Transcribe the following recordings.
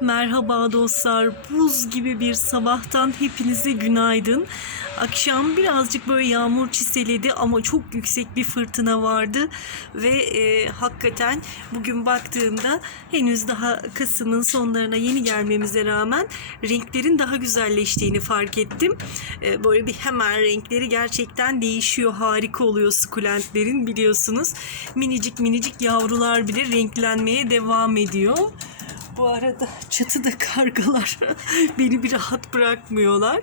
Merhaba dostlar. Buz gibi bir sabahtan hepinize günaydın. Akşam birazcık böyle yağmur çiseledi ama çok yüksek bir fırtına vardı ve e, hakikaten bugün baktığımda henüz daha Kasım'ın sonlarına yeni gelmemize rağmen renklerin daha güzelleştiğini fark ettim. E, böyle bir hemen renkleri gerçekten değişiyor. Harika oluyor sukulentlerin biliyorsunuz. Minicik minicik yavrular bile renklenmeye devam ediyor. Bu arada çatıda kargalar beni bir rahat bırakmıyorlar.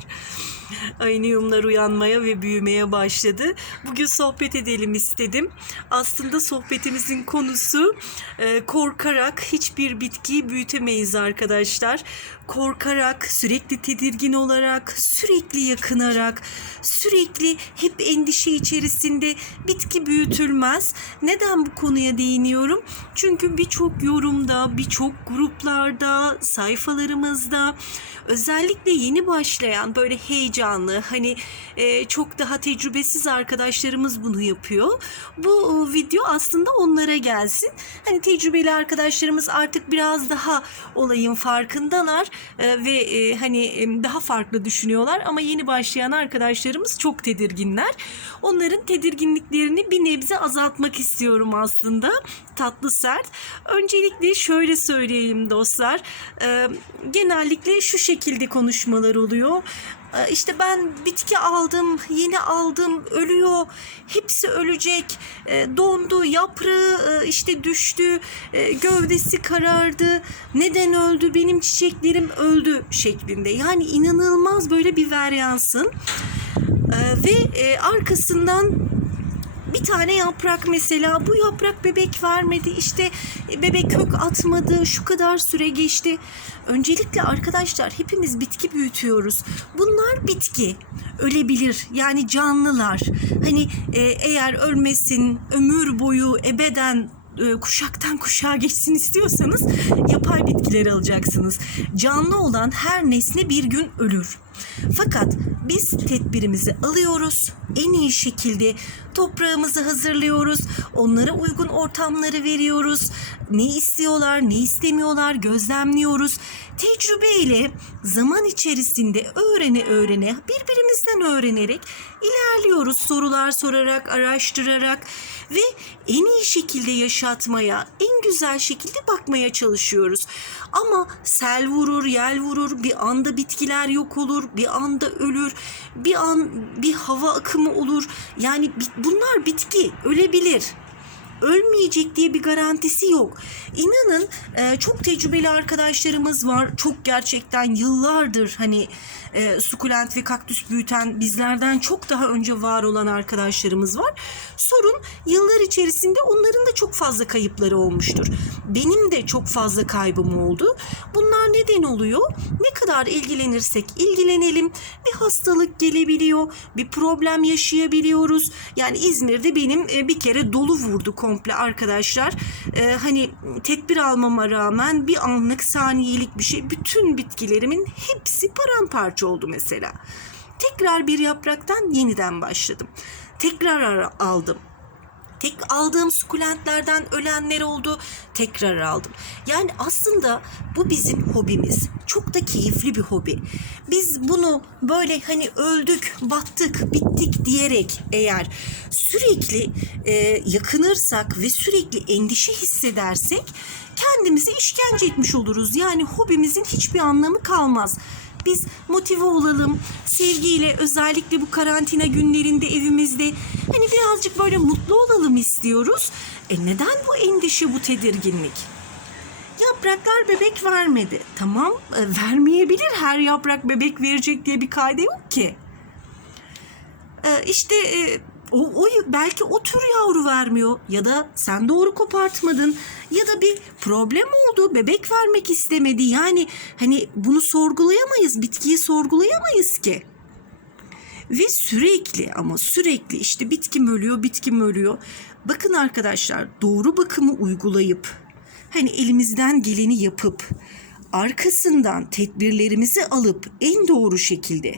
Aynıyumlar uyanmaya ve büyümeye başladı. Bugün sohbet edelim istedim. Aslında sohbetimizin konusu e, korkarak hiçbir bitkiyi büyütemeyiz arkadaşlar. Korkarak, sürekli tedirgin olarak, sürekli yakınarak, sürekli hep endişe içerisinde bitki büyütülmez. Neden bu konuya değiniyorum? Çünkü birçok yorumda, birçok gruplarda, sayfalarımızda özellikle yeni başlayan böyle heyecanlı hani e, çok daha tecrübesiz arkadaşlarımız bunu yapıyor. Bu e, video aslında onlara gelsin. Hani tecrübeli arkadaşlarımız artık biraz daha olayın farkındalar ve e, hani daha farklı düşünüyorlar ama yeni başlayan arkadaşlarımız çok tedirginler. Onların tedirginliklerini bir nebze azaltmak istiyorum aslında. Tatlı sert. Öncelikle şöyle söyleyeyim dostlar. E, genellikle şu şekilde konuşmalar oluyor. E, İşte ben bitki aldım, yeni aldım, ölüyor. Hepsi ölecek. E, Dondu, yaprağı e, işte düştü, e, gövdesi karardı. Neden öldü? Benim çiçeklerim öldü şeklinde. Yani inanılmaz böyle bir varyansın. Ve e, arkasından bir tane yaprak mesela bu yaprak bebek vermedi işte bebek kök atmadı şu kadar süre geçti. Öncelikle arkadaşlar hepimiz bitki büyütüyoruz. Bunlar bitki ölebilir yani canlılar. Hani e, eğer ölmesin ömür boyu ebeden e, kuşaktan kuşağa geçsin istiyorsanız yapay bitkileri alacaksınız. Canlı olan her nesne bir gün ölür. Fakat biz tedbirimizi alıyoruz. En iyi şekilde toprağımızı hazırlıyoruz. Onlara uygun ortamları veriyoruz. Ne istiyorlar, ne istemiyorlar gözlemliyoruz. Tecrübeyle zaman içerisinde öğrene öğrene birbirimizden öğrenerek ilerliyoruz. Sorular sorarak, araştırarak ve en iyi şekilde yaşatmaya, en güzel şekilde bakmaya çalışıyoruz. Ama sel vurur, yel vurur, bir anda bitkiler yok olur, bir anda ölür, bir an bir hava akımı olur. Yani bunlar bitki, ölebilir ölmeyecek diye bir garantisi yok. İnanın e, çok tecrübeli arkadaşlarımız var. Çok gerçekten yıllardır hani e, sukulent ve kaktüs büyüten bizlerden çok daha önce var olan arkadaşlarımız var. Sorun yıllar içerisinde onların da çok fazla kayıpları olmuştur. Benim de çok fazla kaybım oldu. Bunlar neden oluyor? Ne kadar ilgilenirsek ilgilenelim bir hastalık gelebiliyor, bir problem yaşayabiliyoruz. Yani İzmir'de benim e, bir kere dolu vurdu komple arkadaşlar. E, hani tedbir almama rağmen bir anlık saniyelik bir şey bütün bitkilerimin hepsi paramparça oldu mesela. Tekrar bir yapraktan yeniden başladım. Tekrar aldım. Tek aldığım sukulentlerden ölenler oldu. Tekrar aldım. Yani aslında bu bizim hobimiz. Çok da keyifli bir hobi. Biz bunu böyle hani öldük, battık, bittik diyerek eğer sürekli e, yakınırsak ve sürekli endişe hissedersek kendimize işkence etmiş oluruz. Yani hobimizin hiçbir anlamı kalmaz. Biz motive olalım, sevgiyle özellikle bu karantina günlerinde evimizde hani birazcık böyle mutlu olalım istiyoruz. E neden bu endişe, bu tedirginlik? Yapraklar bebek vermedi. Tamam, e, vermeyebilir. Her yaprak bebek verecek diye bir kaide yok ki. E, işte e, o, o belki o tür yavru vermiyor. Ya da sen doğru kopartmadın. Ya da bir problem oldu. Bebek vermek istemedi. Yani hani bunu sorgulayamayız bitkiyi sorgulayamayız ki. Ve sürekli ama sürekli işte bitkim ölüyor bitkim ölüyor. Bakın arkadaşlar doğru bakımı uygulayıp hani elimizden geleni yapıp arkasından tedbirlerimizi alıp en doğru şekilde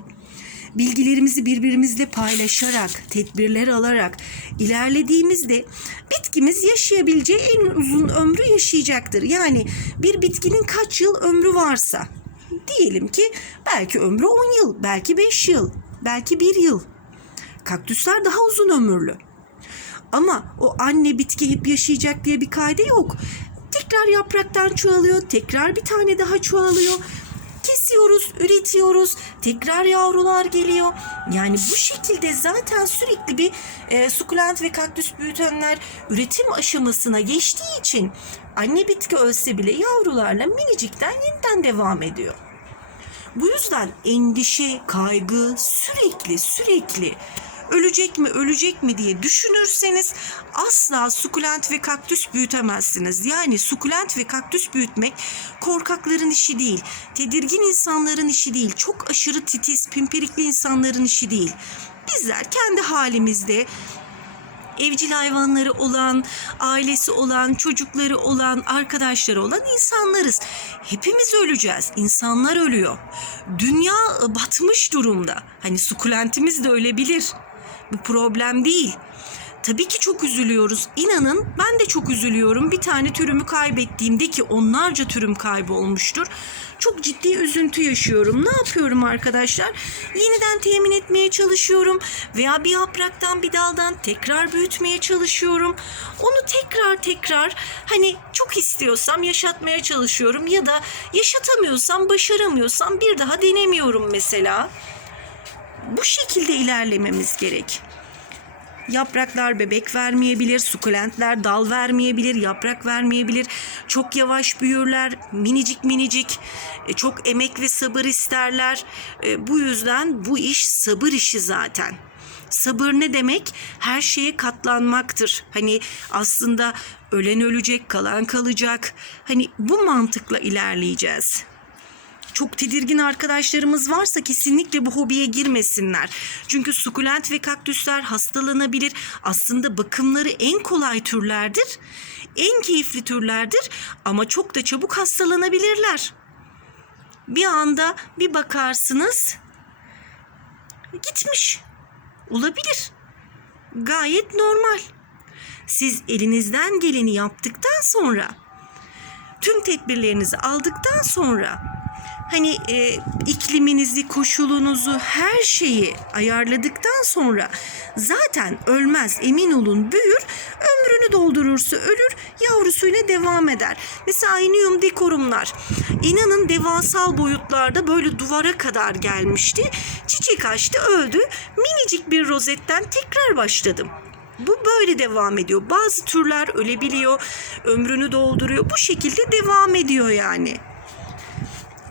bilgilerimizi birbirimizle paylaşarak, tedbirler alarak ilerlediğimizde bitkimiz yaşayabileceği en uzun ömrü yaşayacaktır. Yani bir bitkinin kaç yıl ömrü varsa diyelim ki belki ömrü 10 yıl, belki 5 yıl, belki 1 yıl. Kaktüsler daha uzun ömürlü. Ama o anne bitki hep yaşayacak diye bir kaide yok. Tekrar yapraktan çoğalıyor, tekrar bir tane daha çoğalıyor. Kesiyoruz, üretiyoruz, tekrar yavrular geliyor. Yani bu şekilde zaten sürekli bir e, sukulent ve kaktüs büyütenler üretim aşamasına geçtiği için anne bitki ölse bile yavrularla minicikten yeniden devam ediyor. Bu yüzden endişe, kaygı sürekli sürekli ölecek mi ölecek mi diye düşünürseniz asla sukulent ve kaktüs büyütemezsiniz. Yani sukulent ve kaktüs büyütmek korkakların işi değil. Tedirgin insanların işi değil. Çok aşırı titiz, pimpirikli insanların işi değil. Bizler kendi halimizde evcil hayvanları olan, ailesi olan, çocukları olan, arkadaşları olan insanlarız. Hepimiz öleceğiz. İnsanlar ölüyor. Dünya batmış durumda. Hani sukulentimiz de ölebilir. Bu problem değil. Tabii ki çok üzülüyoruz. İnanın ben de çok üzülüyorum. Bir tane türümü kaybettiğimde ki onlarca türüm kaybolmuştur. Çok ciddi üzüntü yaşıyorum. Ne yapıyorum arkadaşlar? Yeniden temin etmeye çalışıyorum veya bir yapraktan bir daldan tekrar büyütmeye çalışıyorum. Onu tekrar tekrar hani çok istiyorsam yaşatmaya çalışıyorum ya da yaşatamıyorsam, başaramıyorsam bir daha denemiyorum mesela. Bu şekilde ilerlememiz gerek. Yapraklar bebek vermeyebilir, sukulentler dal vermeyebilir, yaprak vermeyebilir. Çok yavaş büyürler, minicik minicik, e, çok emek ve sabır isterler. E, Bu yüzden bu iş sabır işi zaten. Sabır ne demek? Her şeye katlanmaktır. Hani aslında ölen ölecek, kalan kalacak. Hani bu mantıkla ilerleyeceğiz çok tedirgin arkadaşlarımız varsa kesinlikle bu hobiye girmesinler. Çünkü sukulent ve kaktüsler hastalanabilir. Aslında bakımları en kolay türlerdir. En keyifli türlerdir ama çok da çabuk hastalanabilirler. Bir anda bir bakarsınız gitmiş. Olabilir. Gayet normal. Siz elinizden geleni yaptıktan sonra tüm tedbirlerinizi aldıktan sonra hani e, ikliminizi, koşulunuzu, her şeyi ayarladıktan sonra zaten ölmez emin olun büyür, ömrünü doldurursa ölür, yavrusuyla devam eder. Mesela Inium dekorumlar inanın devasal boyutlarda böyle duvara kadar gelmişti. Çiçek açtı, öldü. Minicik bir rozetten tekrar başladım. Bu böyle devam ediyor. Bazı türler ölebiliyor, ömrünü dolduruyor. Bu şekilde devam ediyor yani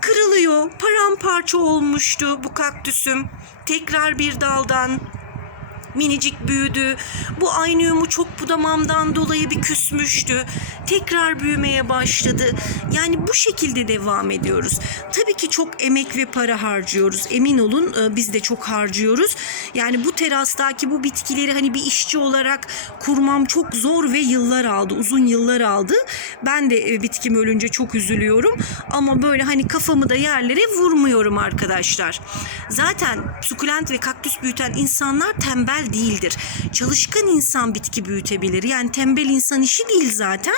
kırılıyor. Paramparça olmuştu bu kaktüsüm. Tekrar bir daldan minicik büyüdü. Bu aynıyumu çok budamamdan dolayı bir küsmüştü. Tekrar büyümeye başladı. Yani bu şekilde devam ediyoruz. Tabii ki çok emek ve para harcıyoruz. Emin olun e, biz de çok harcıyoruz. Yani bu terastaki bu bitkileri hani bir işçi olarak kurmam çok zor ve yıllar aldı. Uzun yıllar aldı. Ben de e, bitkim ölünce çok üzülüyorum. Ama böyle hani kafamı da yerlere vurmuyorum arkadaşlar. Zaten sukulent ve kaktüs büyüten insanlar tembel değildir. Çalışkan insan bitki büyütebilir. Yani tembel insan işi değil zaten.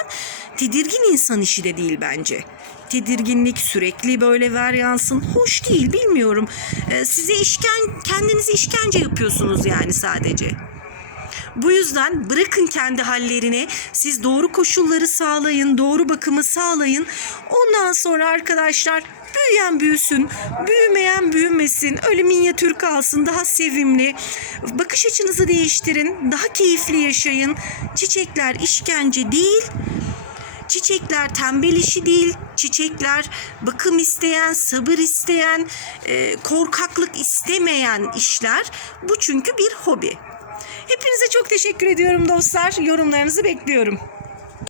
Tedirgin insan işi de değil bence. Tedirginlik sürekli böyle ver yansın. Hoş değil bilmiyorum. Ee, size işken kendinizi işkence yapıyorsunuz yani sadece. Bu yüzden bırakın kendi hallerine. Siz doğru koşulları sağlayın, doğru bakımı sağlayın. Ondan sonra arkadaşlar büyüyen büyüsün, büyümeyen büyümesin. Öyle minyatür kalsın, daha sevimli. Bakış açınızı değiştirin, daha keyifli yaşayın. Çiçekler işkence değil. Çiçekler tembel işi değil. Çiçekler bakım isteyen, sabır isteyen, e, korkaklık istemeyen işler. Bu çünkü bir hobi. Hepinize çok teşekkür ediyorum dostlar. Yorumlarınızı bekliyorum.